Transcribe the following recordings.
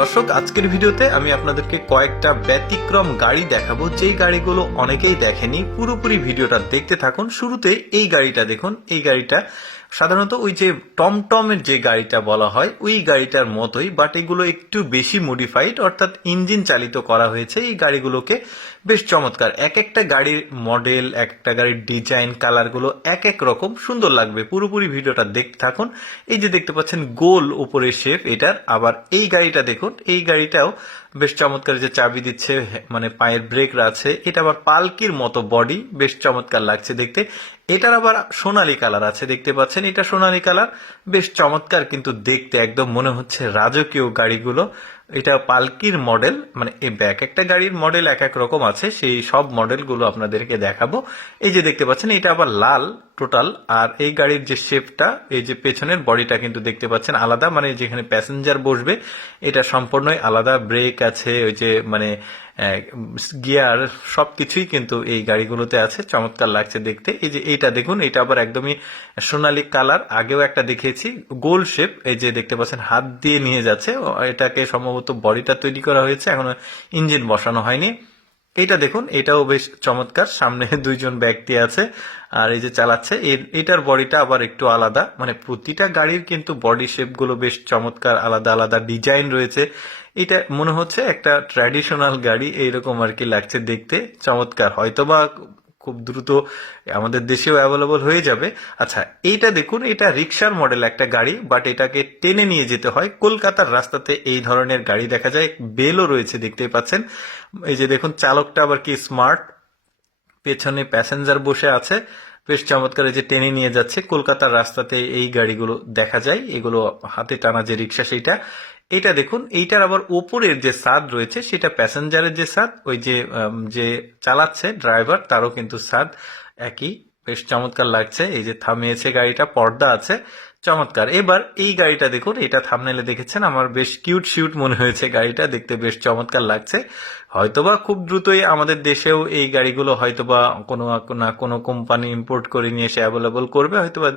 দর্শক, আজকের ভিডিওতে আমি আপনাদেরকে কয়েকটা ব্যতিক্রম গাড়ি দেখাবো। যেই গাড়িগুলো অনেকেই দেখেনি, পুরোপুরি ভিডিওটা দেখতে থাকুন। শুরুতে এই গাড়িটা দেখুন। এই গাড়িটা সাধারণত ওই যে টমটমের যে গাড়িটা বলা হয়, ওই গাড়িটার মতোই বাট এগুলো একটু বেশি মডিফাইড অর্থাৎ ইঞ্জিন চালিত করা হয়েছে। এই গাড়িগুলোকে বেশ চমৎকার। এক একটা গাড়ির মডেল এক একটা গাড়ির ডিজাইন কালারগুলো এক এক রকম। সুন্দর লাগবে। পুরোপুরি ভিডিওটা দেখতে থাকুন। এই যে দেখতে পাচ্ছেন, গোল উপরে শেপ এটার। আবার এই গাড়িটা দেখুন, এই গাড়িটাও বেশ চমৎকার যে চাবি দিচ্ছে মানে পায়ের ব্রেক আছে। এটা আবার পালকির মতো বডি বেশ চমৎকার লাগছে দেখতে। এটার আবার সোনালি কালার আছে, দেখতে পাচ্ছেন। এটা সোনালি কালার, বেশ চমৎকার কিন্তু দেখতে, একদম মনে হচ্ছে রাজকীয় গাড়িগুলো। এটা পালকির মডেল মানে এই ব্যাক একটা গাড়ির মডেল এক এক রকম আছে, সেই সব মডেলগুলো আপনাদেরকে দেখাবো। এই যে দেখতে পাচ্ছেন, এটা আবার লাল টোটাল আর এই গাড়ির যে শেপটা এই যে পেছনের বডিটা কিন্তু দেখতে পাচ্ছেন আলাদা মানে যেখানে প্যাসেঞ্জার বসবে, এটা সম্পূর্ণই আলাদা ব্রেক আছে, ওই যে মানে গিয়ার সব কিছুই কিন্তু এই গাড়িগুলোতে আছে, চমৎকার লাগছে দেখতে। এই যে এইটা দেখুন, এটা আবার একদমই সোনালী কালার, আগেও একটা দেখিয়েছি, গোল শেপ এই যে দেখতে পাচ্ছেন, হাত দিয়ে নিয়ে যাচ্ছে এটাকে সম্ভবত বডিটা তৈরি করা হয়েছে, এখনও ইঞ্জিন বসানো হয়নি। এটা দেখুন, এটাও বেশ চমৎকার, সামনে দুইজন ব্যক্তি আছে, আর এই যে চালাচ্ছে এটার বডিটা আবার একটু আলাদা মানে প্রতিটা গাড়ির কিন্তু বডি শেপগুলো বেশ চমৎকার, আলাদা আলাদা ডিজাইন রয়েছে। এটা মনে হচ্ছে একটা ট্র্যাডিশনাল গাড়ি, এইরকম আর কি লাগছে দেখতে, চমৎকার। হয়তোবা খুব দ্রুত আমাদের দেশেও অ্যাভেলেবল হয়ে যাবে। আচ্ছা এইটা দেখুন, এটা রিক্সার মডেল একটা গাড়ি বাট এটাকে টেনে নিয়ে যেতে হয়। কলকাতার রাস্তাতে এই ধরনের গাড়ি দেখা যায়। বেলও রয়েছে, দেখতেই পাচ্ছেন। এই যে দেখুন, চালকটা আবার কি স্মার্ট পেছনে প্যাসেঞ্জার বসে আছে। বেশ চমৎকার যে টেনে নিয়ে যাচ্ছে। কলকাতার রাস্তাতে এই গাড়িগুলো দেখা যায়। এগুলো হাতে টানা যে রিক্সা সেইটা। এটা দেখুন, এইটার আবার ওপরের যে সাদ রয়েছে, সেটা প্যাসেঞ্জারের যে সাদ ওই যে যে চালাচ্ছে ড্রাইভার তারও কিন্তু সাদ একই। বেশ চমৎকার লাগছে। এই যে থামিয়েছে গাড়িটা, পর্দা আছে, চমৎকার। এবার এই গাড়িটা দেখুন, এটা থামনেলে দেখেছেন, আমার বেশ কিউট শিউট মনে হয়েছে গাড়িটা, দেখতে বেশ চমৎকার লাগছে। হয়তোবা খুব দ্রুতই আমাদের দেশেও এই গাড়িগুলো হয়তোবা কোনো না কোনো কোম্পানি ইম্পোর্ট করে নিয়ে এসে অ্যাভেলেবল করবে, হয়তোবা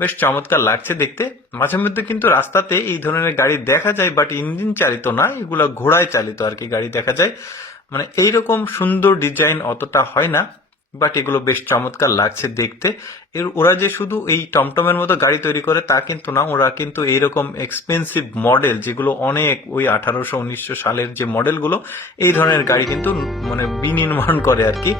বেশ চমৎকার লাগছে দেখতে। মাঝে মধ্যে কিন্তু রাস্তাতে এই ধরনের গাড়ি দেখা যায় বাট ইঞ্জিন চালিত না, এগুলো ঘোড়ায় চালিত আর কি গাড়ি দেখা যায়। মানে এইরকম সুন্দর ডিজাইন অতটা হয় না। বাট এগুলো বেশ চমৎকার লাগছে দেখতে। এর ওরা যে শুধু এই টমটমের মতো গাড়ি তৈরি করে তা কিন্তু না, ওরা কিন্তু এইরকম এক্সপেন্সিভ মডেল যেগুলো অনেক ওই আঠারোশো, উনিশশো সালের যে মডেলগুলো এই ধরনের গাড়ি কিন্তু মানে বিনির্মাণ করে আর কি।